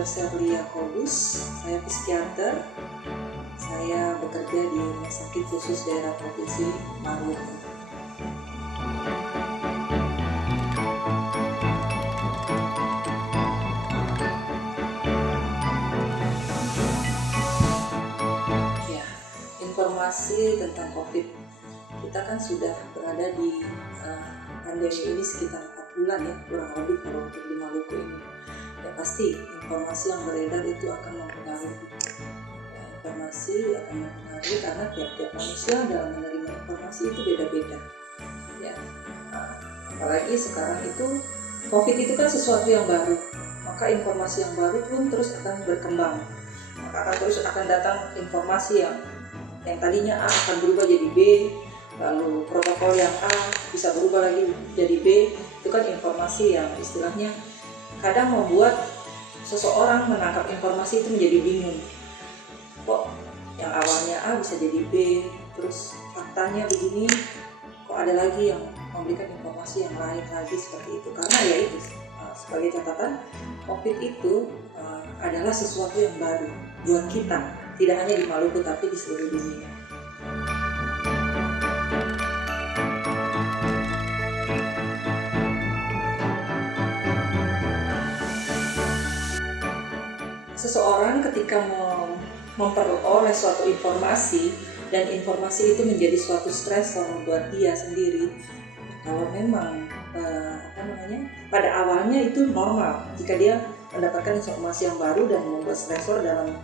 Dr. Serlia Kobus, saya psikiater. Saya bekerja di Rumah Sakit Khusus Daerah Provinsi Maluku. Ya, informasi tentang COVID. Kita kan sudah berada di pandemi ini sekitar 4 bulan ya, kurang lebih kalau untuk di Maluku ini. Ya pasti informasi yang beredar itu akan mempengaruhi. Ya, informasi akan mempengaruhi karena tiap-tiap manusia dalam menerima informasi itu beda-beda. Ya, apalagi sekarang itu COVID itu kan sesuatu yang baru, maka informasi yang baru pun terus akan berkembang. Maka akan datang informasi yang tadinya A akan berubah jadi B, lalu protokol yang A bisa berubah lagi jadi B. Itu kan informasi yang istilahnya kadang membuat seseorang menangkap informasi itu menjadi bingung. Kok yang awalnya A bisa jadi B, terus faktanya begini, kok ada lagi yang memberikan informasi yang lain lagi seperti itu. Karena ya itu, sebagai catatan, COVID itu adalah sesuatu yang baru buat kita, tidak hanya di Maluku tapi di seluruh dunia. Seseorang ketika memperoleh suatu informasi dan informasi itu menjadi suatu stresor buat dia sendiri, kalau memang pada awalnya itu normal jika dia mendapatkan informasi yang baru dan membuat stresor dalam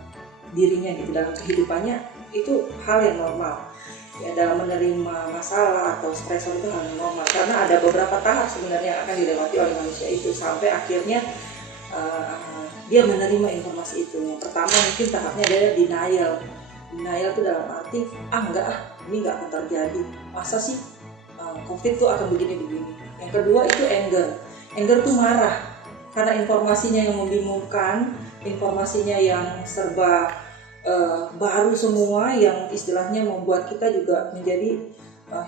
dirinya gitu, dalam kehidupannya, itu hal yang normal ya. Dalam menerima masalah atau stresor itu hal yang normal karena ada beberapa tahap sebenarnya yang akan dilewati oleh manusia itu sampai akhirnya dia menerima informasi itu. Yang pertama mungkin tahapnya adalah denial. Denial itu dalam arti ini nggak akan terjadi. Masa sih COVID itu akan begini-begini. Yang kedua itu anger. Anger itu marah karena informasinya yang membingungkan, informasinya yang serba baru semua, yang istilahnya membuat kita juga menjadi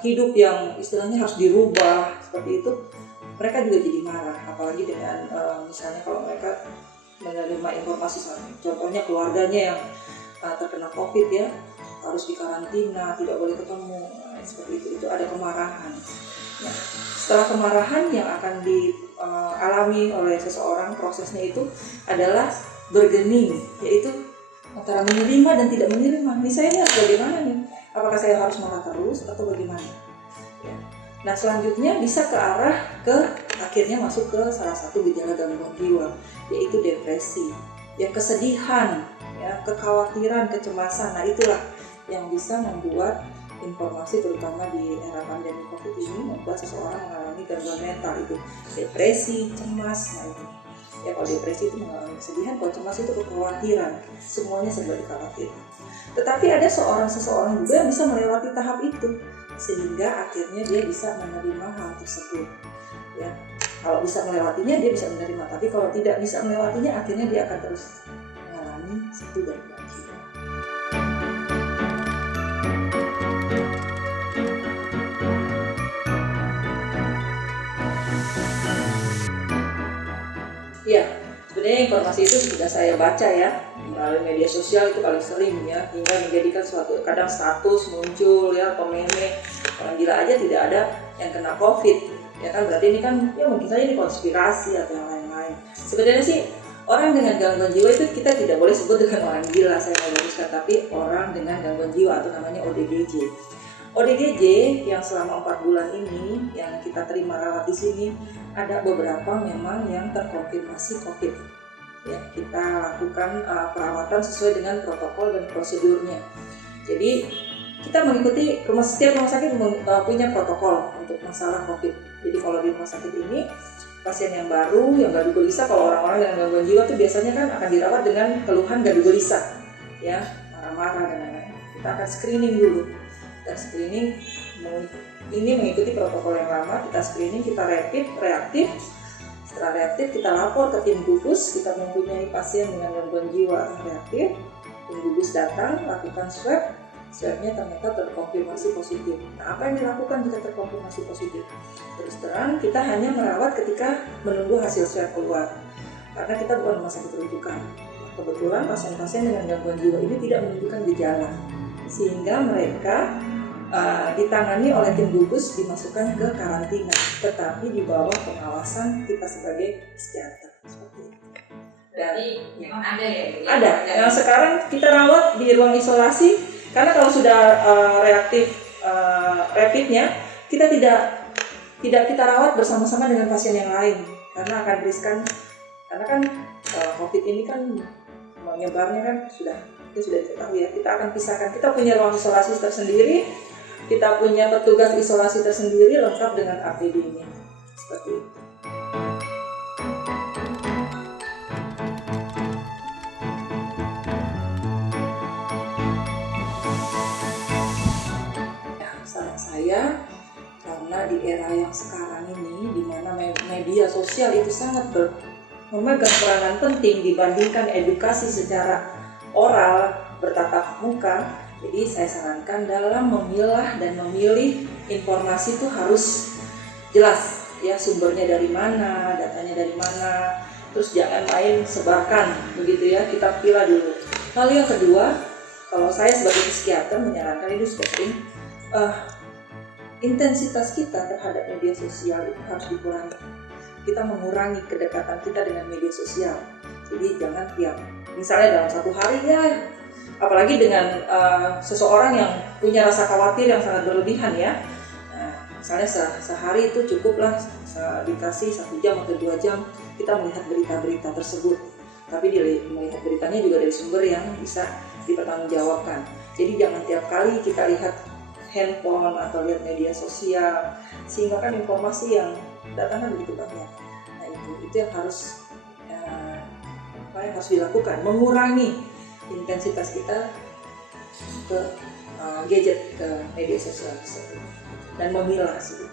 hidup yang istilahnya harus dirubah seperti itu. Mereka juga jadi marah, apalagi dengan misalnya kalau mereka menerima informasi, contohnya keluarganya yang terkena COVID ya, harus dikarantina, tidak boleh ketemu, seperti itu ada kemarahan. Nah, setelah kemarahan yang akan dialami oleh seseorang, prosesnya itu adalah bergening, yaitu antara menerima dan tidak menerima. Ini saya harus bagaimana nih? Apakah saya harus marah terus atau bagaimana? Ya. Nah, selanjutnya bisa ke arah akhirnya masuk ke salah satu gejala gangguan jiwa, yaitu depresi, ya kesedihan, ya kekhawatiran, kecemasan. Nah, itulah yang bisa membuat informasi terutama di era pandemi COVID ini membuat seseorang mengalami gangguan mental, itu depresi, cemas. Nah, itu ya, kalau depresi itu mengalami kesedihan, kalau cemas itu kekhawatiran, semuanya serba dikhawatirkan. Tetapi ada seseorang juga yang bisa melewati tahap itu sehingga akhirnya dia bisa menerima hal tersebut. Ya, kalau bisa melewatinya dia bisa menerima, tapi kalau tidak bisa melewatinya akhirnya dia akan terus mengalami satu gangguan jiwa. Ya, sebenarnya informasi itu sudah saya baca ya melalui media sosial, itu paling sering ya, hingga menjadikan suatu kadang status muncul ya, atau meme, orang gila aja tidak ada yang kena COVID ya kan, berarti ini kan ya mungkin saja ini konspirasi atau yang lain-lain. Sebenarnya sih orang dengan gangguan jiwa itu kita tidak boleh sebut dengan orang gila, saya mau luruskan, tapi orang dengan gangguan jiwa atau namanya ODGJ. ODGJ yang selama 4 bulan ini yang kita terima rawat di sini, ada beberapa memang yang terkonfirmasi COVID. Ya, kita lakukan perawatan sesuai dengan protokol dan prosedurnya. Jadi kita mengikuti setiap rumah sakit punya protokol untuk masalah COVID. Jadi kalau di rumah sakit ini pasien yang baru, yang gaduh gelisah, kalau orang-orang dengan gangguan jiwa itu biasanya kan akan dirawat dengan keluhan gaduh gelisah, ya marah-marah dan lain-lain. Kita akan screening dulu. Kita screening ini mengikuti protokol yang lama. Kita screening, kita rapid, reaktif. Setelah reaktif kita lapor ke tim gugus, kita mempunyai pasien dengan gangguan jiwa reaktif. Tim gugus datang, lakukan swabnya ternyata terkonfirmasi positif. Nah, apa yang dilakukan jika terkonfirmasi positif? Terus terang kita hanya merawat ketika menunggu hasil swab keluar. karena kita bukan rumah sakit rujukan. Kebetulan pasien-pasien dengan gangguan jiwa ini tidak menunjukkan gejala, sehingga mereka ditangani oleh tim gugus, dimasukkan ke karantina, tetapi di bawah pengawasan kita sebagai psikiater. Seperti itu. Jadi memang ada ya? Ada. Nah, sekarang kita rawat di ruang isolasi karena kalau sudah reaktif rapidnya, kita tidak kita rawat bersama-sama dengan pasien yang lain karena akan riskan. Karena kan COVID ini kan menyebarnya kan sudah diketahui ya. Kita akan pisahkan. Kita punya ruang isolasi tersendiri, kita punya petugas isolasi tersendiri lengkap dengan APD-nya. Seperti itu. Saran saya, karena di era yang sekarang ini, di mana media sosial itu sangat memegang peranan penting dibandingkan edukasi secara oral bertatap muka, jadi saya sarankan dalam memilah dan memilih informasi itu harus jelas ya, sumbernya dari mana, datanya dari mana, terus jangan main sebarkan begitu ya, kita pilih dulu. Lalu yang kedua, kalau saya sebagai psikiater menyarankan itu penting, intensitas kita terhadap media sosial itu harus dikurangi. Kita mengurangi kedekatan kita dengan media sosial. Jadi jangan tiap, misalnya dalam satu hari ya, apalagi dengan seseorang yang punya rasa khawatir yang sangat berlebihan ya. Nah, misalnya sehari itu cukuplah dikasih 1 jam atau 2 jam kita melihat berita-berita tersebut. Tapi melihat beritanya juga dari sumber yang bisa dipertanggungjawabkan. Jadi jangan tiap kali kita lihat handphone atau lihat media sosial, sehingga kan informasi yang datang kan begitu banyak. Nah itu yang harus harus dilakukan, mengurangi intensitas kita ke gadget, ke media sosial dan memilah sih.